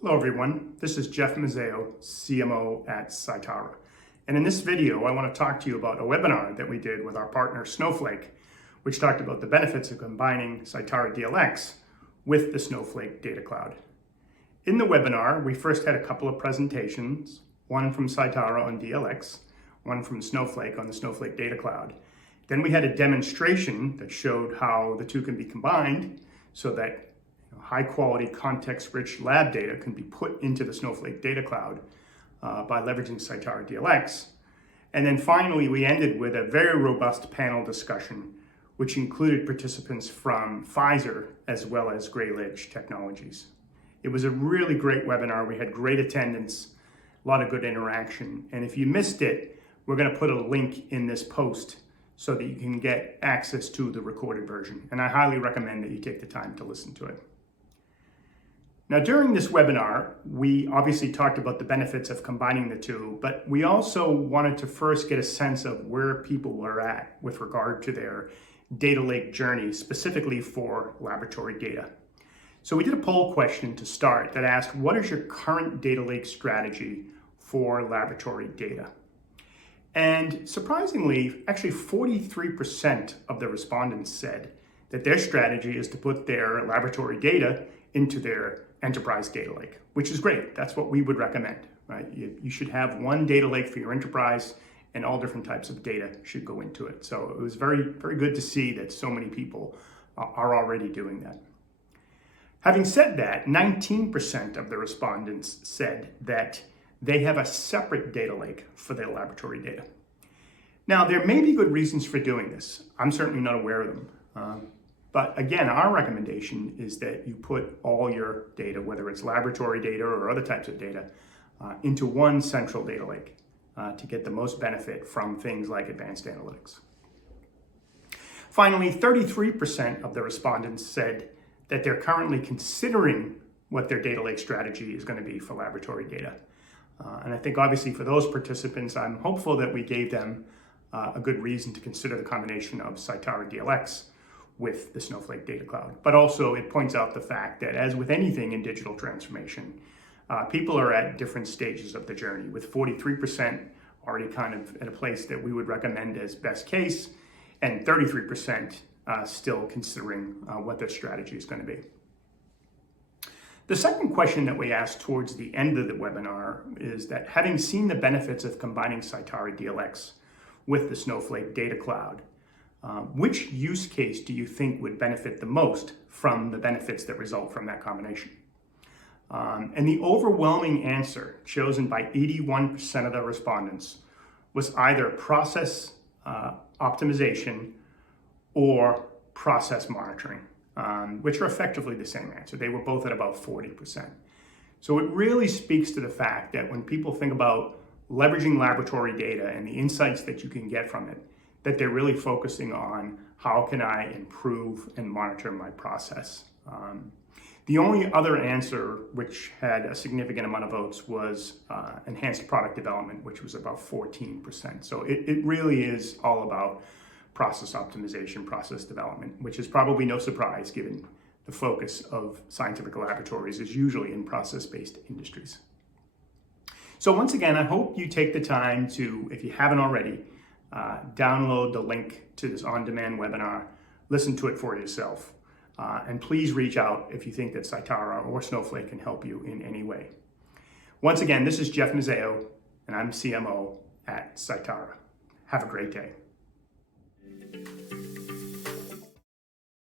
Hello everyone, this is Jeff Mazzeo, CMO at Scitara. And in this video, I want to talk to you about a webinar that we did with our partner Snowflake, which talked about the benefits of combining Scitara DLX with the Snowflake Data Cloud. In the webinar, we first had a couple of presentations, one from Scitara on DLX, one from Snowflake on the Snowflake Data Cloud. Then we had a demonstration that showed how the two can be combined so that high quality context-rich lab data can be put into the Snowflake Data Cloud by leveraging Scitara DLX. And then finally, we ended with a very robust panel discussion, which included participants from Pfizer as well as Greyledge Technologies. It was a really great webinar. We had great attendance, a lot of good interaction. And if you missed it, we're going to put a link in this post so that you can get access to the recorded version. And I highly recommend that you take the time to listen to it. Now, during this webinar, we obviously talked about the benefits of combining the two, but we also wanted to first get a sense of where people were at with regard to their data lake journey, specifically for laboratory data. So we did a poll question to start that asked, what is your current data lake strategy for laboratory data? And surprisingly, actually 43% of the respondents said that their strategy is to put their laboratory data into their enterprise data lake, which is great. That's what we would recommend, right? You should have one data lake for your enterprise, and all different types of data should go into it. So it was very, very good to see that so many people are already doing that. Having said that, 19% of the respondents said that they have a separate data lake for their laboratory data. Now, there may be good reasons for doing this. I'm certainly not aware of them. But again, our recommendation is that you put all your data, whether it's laboratory data or other types of data, into one central data lake to get the most benefit from things like advanced analytics. Finally, 33% of the respondents said that they're currently considering what their data lake strategy is going to be for laboratory data. And I think obviously for those participants, I'm hopeful that we gave them a good reason to consider the combination of Scitara DLX with the Snowflake Data Cloud. But also it points out the fact that as with anything in digital transformation, people are at different stages of the journey, with 43% already kind of at a place that we would recommend as best case, and 33% still considering what their strategy is going to be. The second question that we asked towards the end of the webinar is that having seen the benefits of combining Scitara DLX with the Snowflake Data Cloud, which use case do you think would benefit the most from the benefits that result from that combination? And the overwhelming answer chosen by 81% of the respondents was either process optimization or process monitoring, which are effectively the same answer. They were both at about 40%. So it really speaks to the fact that when people think about leveraging laboratory data and the insights that you can get from it, that they're really focusing on how can I improve and monitor my process. The only other answer which had a significant amount of votes was enhanced product development, which was about 14%. So it really is all about process optimization, process development, which is probably no surprise given the focus of scientific laboratories is usually in process-based industries. So once again, I hope you take the time to, if you haven't already, download the link to this on-demand webinar, listen to it for yourself, and please reach out if you think that Scitara or Snowflake can help you in any way. Once again, this is Jeff Mazzeo, and I'm CMO at Scitara. Have a great day.